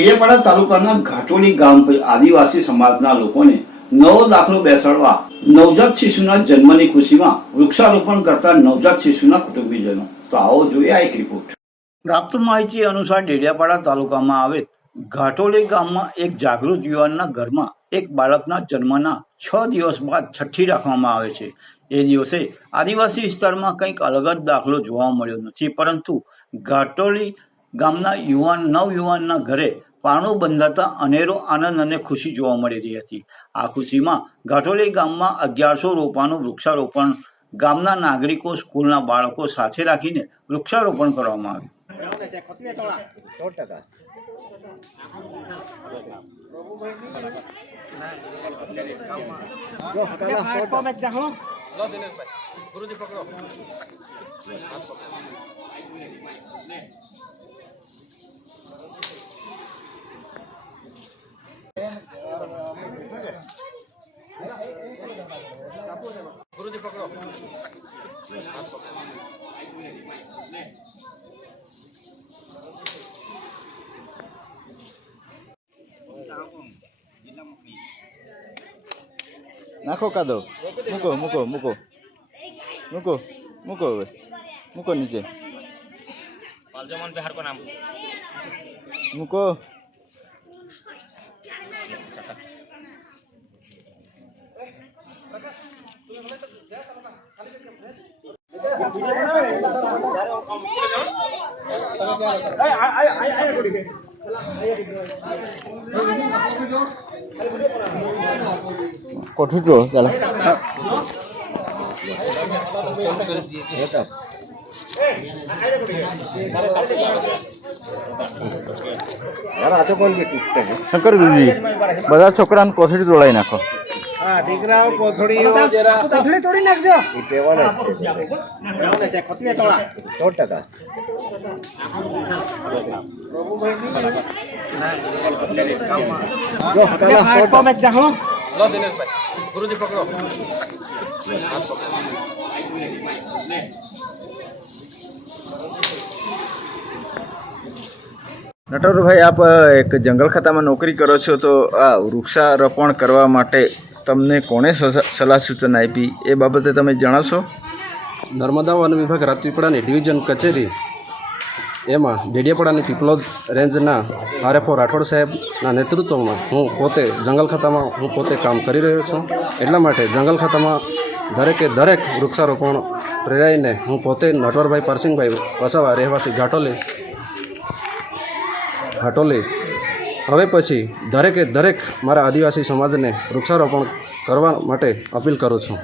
ડેડિયાપાડા તાલુકાના ઘાટોલી ગામ આદિવાસી સમાજના લોકોને નવો દાખલો બેસાડવા નવજાત શિશુના જન્મની ખુશીમાં વૃક્ષારોપણ કરતા નવજાત શિશુના કુટુંબીજનો। તો આવો જોઈએ આ એક રિપોર્ટ। પ્રાપ્ત માહિતી અનુસાર ડેડિયાપાડા તાલુકામાં આવેલ ઘાટોલી ગામમાં એક જાગૃત યુવાનના ઘરમાં એક બાળકના જન્મના 6 દિવસ બાદ છઠ્ઠી રાખવામાં આવે છે। એ દિવસે આદિવાસી વિસ્તારમાં કંઈક અલગ જ દાખલો જોવા મળ્યો નથી, પરંતુ ઘાટોલી ગામના નવયુવાનના ઘરે પારણું બંધાતા અનેરો આનંદ અને ખુશી જોવા મળી રહી હતી। આ ખુશીમાં ઘાટોલી ગામમાં 1100 રોપાનું વૃક્ષારોપણ ગામના નાગરિકો, સ્કૂલના બાળકો સાથે રાખીને વૃક્ષારોપણ કરવામાં આવ્યું। गुरुजी पकड़ो। नाखो का दो मुको मुको मुको मुको मुको मुको नीचे पालजमान पे हर को नाम मुको कोठी तो चला यार आ तो कौन के टूटते हैं शंकर गुरुजी बधा छोकरा ने कोथड़ी तोड़ाई नाखो। हां दीकराओ कोथड़ी जरा कोथड़ी तोड़ी नाखजो ई पेवाना છે પેવાના છે કોથળી તોડા 100% जो चला फोटो में जाओ लो दिनेश भाई गुरुजी पकड़ो। नटवर भाई आप एक जंगल खाता में नौकरी करो छो, तो आ वृक्षारोपण करवा माटे तमने कोणे सलाह सूचना आपी ए बाबते तमे जणावशो? नर्मदा वन विभाग राजपीपळानी डिविजन कचेरी एमां डेडियापाडानी पीपलोद रेंजना RFO राठोड साहेबना नेतृत्वमां हूँ पोते जंगल खातामां हूँ पोते काम करी रह्यो छुं। एटला माटे जंगल खातामां दरेके दरेक वृक्षारोपण प्रेराईने हूँ पोते नटवरभाई परसिंगभाई वसावा રહેવાસી घाटोली हवे पछी दरेके दरेक मारा आदिवासी समाजने वृक्षारोपण करवा माटे अपील करूँ छूँ।